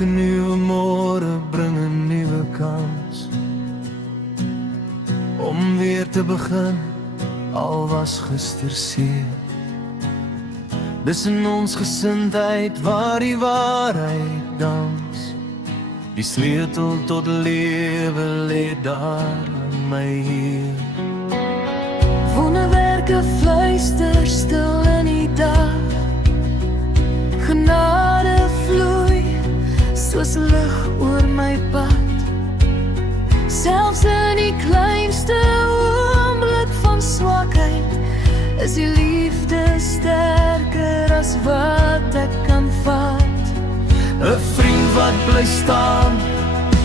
Elke nuwe môre bring 'n nuwe kans om weer te begin, al was gister seer. Dis in ons gesindheid waar die waarheid dans. Die sleutel tot lewe lê daar in my hier. Wonderwerke fluister stil in die dag. Genade vloei soos lig oor my pad. Selfs in die kleinste oomblik van swakheid is die liefde sterker as wat ek kan vat. 'n vriend wat bly staan,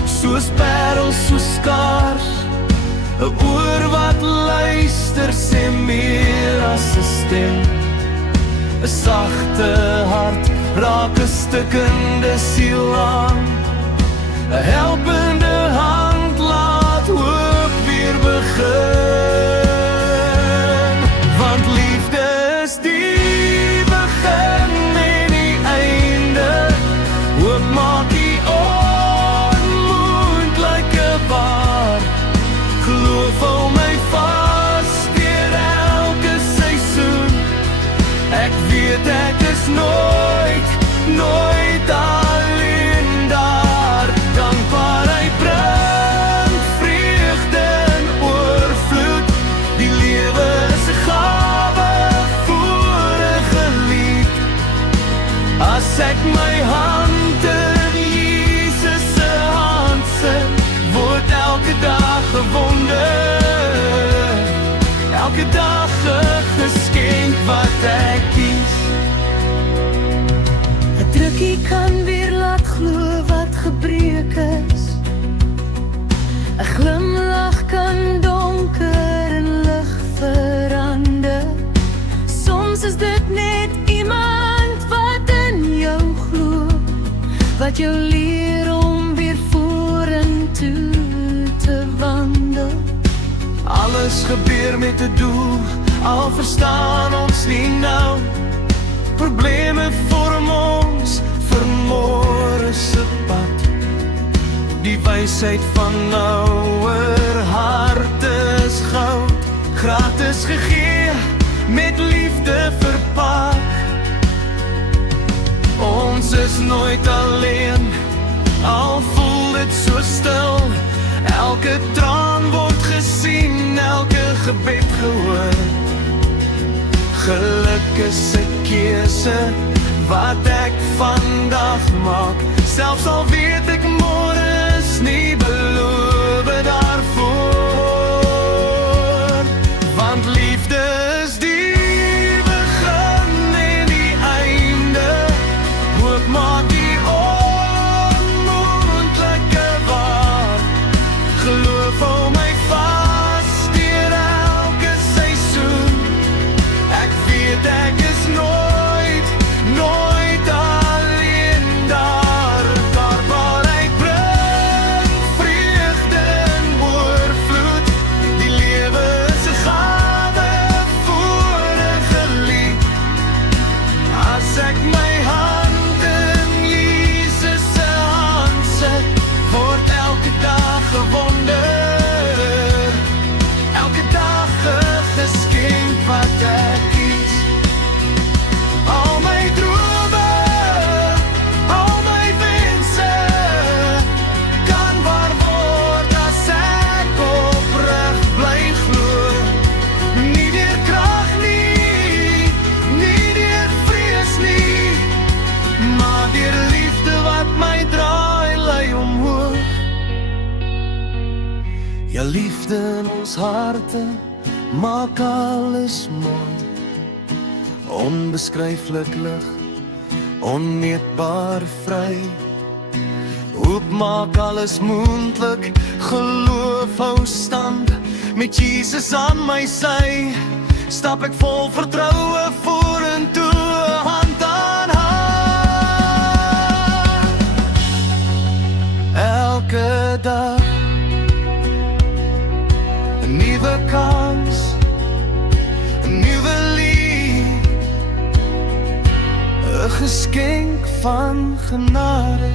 soos parels, so skaars. 'n oor wat luister, sê meer as 'n stem. 'n sagte hart raak 'n stikkende siel aan. 'n helpende hand laat hoop weer begin. Want liefde is die begin en die einde. Hoop maak die onmoontlike waar. Geloof hou my vas deur elke seisoen. Ek weet ek is nooit alleen daar. Dankbaarheid bring vreugde in oorvloed. Die lewe is 'n gawe voor 'n geliefd. As ek my hand in Jesus se hand sit, word elke dag 'n wonder. Elke dag 'n geskenk wat ek kies. 'n drukkie kan weer laat glo wat gebreek is. 'n glimlach kan donker in lig verander. Soms is dit net iemand wat in jou glo, wat jou leer om weer vorentoe te wandel. Alles gebeur met 'n doel, al verstaan ons nie nou. Probleme vorm ons vir môre se pad. Die wysheid van ouer harte is goud, gratis gegee, met liefde verpak. Ons is nooit alleen, al voel dit so stil. Elke traan word gesien, elke gebed gehoor. Geluk is 'n keuse wat ek vandag maak. Selfs al weet ek môre is nie beloof daarvoor. Want liefde is die begin en die einde. Hoop maak die onmoontlike waar. Geloof hou my vas deur elke seisoen. Ek weet ek is nooit alleen daar. Daar waar ek bring vreugde in oorvloed. Die lewe is 'n gawe voor 'n geliefd. As ek my hand in Jesus se hand sit, word elke dag 'n wonder. Elke dag 'n geskenk wat ek kies. Al my drome, al my wense, kan waar word as ek opreg bly glo. Nie deur krag nie, nie deur vrees nie, maar deur liefde wat my draai, lei omhoog. Ja, liefde in ons harte maak alles mooi. Onbeskryflik lig, onmeetbaar vry. Hoop maak alles moontlik, geloof hou stand. Met Jesus aan my sy, stap ek vol vertroue vorentoe, hand aan hand. Elke dag 'n nuwe kans, 'n nuwe lied, 'n geskenk van genade.